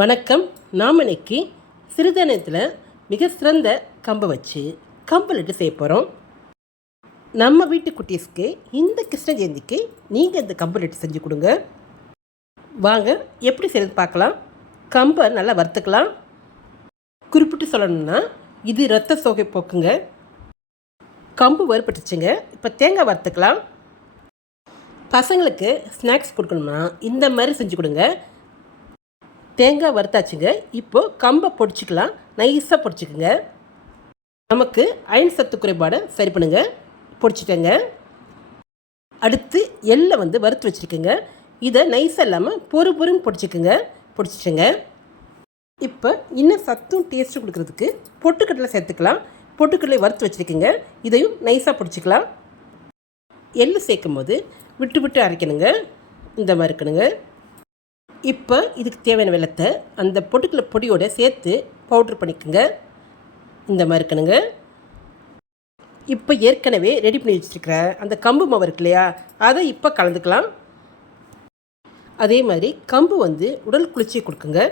வணக்கம். நாம் இன்னைக்கு சிறுதானியத்தில் மிக சிறந்த கம்பை வச்சு கம்பு செய்ய போகிறோம் நம்ம வீட்டு குட்டீஸ்க்கு இந்த கிருஷ்ண ஜெயந்திக்கு நீங்கள் இந்த கம்பு லட்டு செஞ்சு கொடுங்க. வாங்க எப்படி செய்யறது பார்க்கலாம். கம்பை நல்லா வறுத்துக்கலாம். குறிப்பிட்டு சொல்லணும்னா இது ரத்த சோகை போக்குங்க. கம்பு வறுப்பட்டுச்சுங்க இப்போ தேங்காய் வறுத்துக்கலாம். பசங்களுக்கு ஸ்நாக்ஸ் கொடுக்கணும்னா இந்த மாதிரி செஞ்சு கொடுங்க. தேங்காய் வறுத்தாச்சுங்க. இப்போது கம்பை பொடிச்சிக்கலாம். நைஸாக பொடிச்சிக்குங்க. நமக்கு அயன் சத்து குறைபாடை சரி பண்ணுங்க. பொடிச்சிட்டேங்க. அடுத்து எள்ளை வந்து வறுத்து வச்சுருக்குங்க. இதை நைஸாக இல்லாமல் பொறு பொறும் பொடிச்சிக்குங்க. பொடிச்சிட்டேங்க. இப்போ இன்னும் சத்தும் டேஸ்ட்டும் கொடுக்குறதுக்கு பொட்டுக்கடலை சேர்த்துக்கலாம். பொட்டுக்கடலை வறுத்து வச்சுருக்குங்க. இதையும் நைஸாக பொடிச்சிக்கலாம். எள்ளு சேர்க்கும் போது விட்டு விட்டு அரைக்கணுங்க. இந்த மாதிரி இருக்கணுங்க. இப்போ இதுக்கு தேவையான வெள்ளத்தை அந்த பொட்டுக்கடலை பொடியோட சேர்த்து பவுட்ரு பண்ணிக்கோங்க. இந்த மாதிரி இருக்கணுங்க. இப்போ ஏற்கனவே ரெடி பண்ணி வச்சுருக்கிற அந்த கம்பு மாவு இருக்கு இல்லையா? அதை இப்போ கலந்துக்கலாம். அதே மாதிரி கம்பு வந்து உடல் குளிர்ச்சியை கொடுக்குங்க.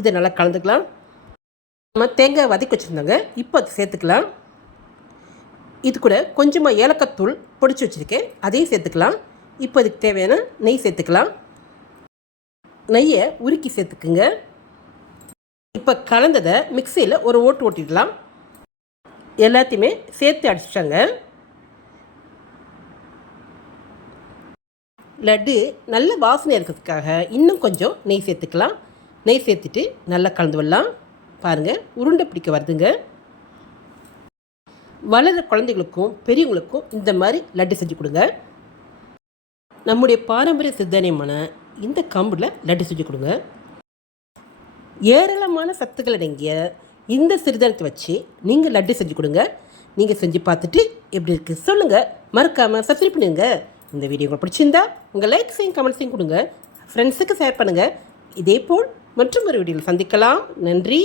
இதை நல்லா கலந்துக்கலாம். நம்ம தேங்காய் வதக்கி வச்சுருந்தோங்க. இப்போ அதை சேர்த்துக்கலாம். இது கூட கொஞ்சமாக ஏலக்காய் தூள் பொடிச்சு வச்சுருக்கேன். அதையும் சேர்த்துக்கலாம். இப்போ அதுக்கு தேவையான நெய் சேர்த்துக்கலாம். நெய்யை உருக்கி சேர்த்துக்குங்க. இப்போ கலந்ததை மிக்சியில் ஒரு ஓட்டு ஓட்டிடலாம். எல்லாத்தையுமே சேர்த்து அடிச்சிட்டாங்க. லட்டு நல்ல வாசனை இருக்கிறதுக்காக இன்னும் கொஞ்சம் நெய் சேர்த்துக்கலாம். நெய் சேர்த்துட்டு நல்லா கலந்து விடலாம். பாருங்கள் உருண்டை பிடிக்க வருதுங்க. வளர குழந்தைகளுக்கும் பெரியவங்களுக்கும் இந்த மாதிரி லட்டு செஞ்சு கொடுங்க. நம்முடைய பாரம்பரிய சித்தனையமான இந்த கம்பில் லட்டு செஞ்சு கொடுங்க. ஏராளமான சத்துக்கள் அடங்கிய இந்த சிறுதானத்தை வச்சு நீங்கள் லட்டு செஞ்சு கொடுங்க. நீங்கள் செஞ்சு பார்த்துட்டு எப்படி இருக்குது சொல்லுங்கள் மறக்காமல் சப்ஸ்கிரைப் பண்ணுங்க. இந்த வீடியோ உங்களுக்கு பிடிச்சிருந்தா உங்கள் லைக்ஸையும் கமெண்ட்ஸையும் கொடுங்க. ஃப்ரெண்ட்ஸுக்கு ஷேர் பண்ணுங்கள் இதே போல் மற்றும் ஒரு வீடியோவில் சந்திக்கலாம். நன்றி.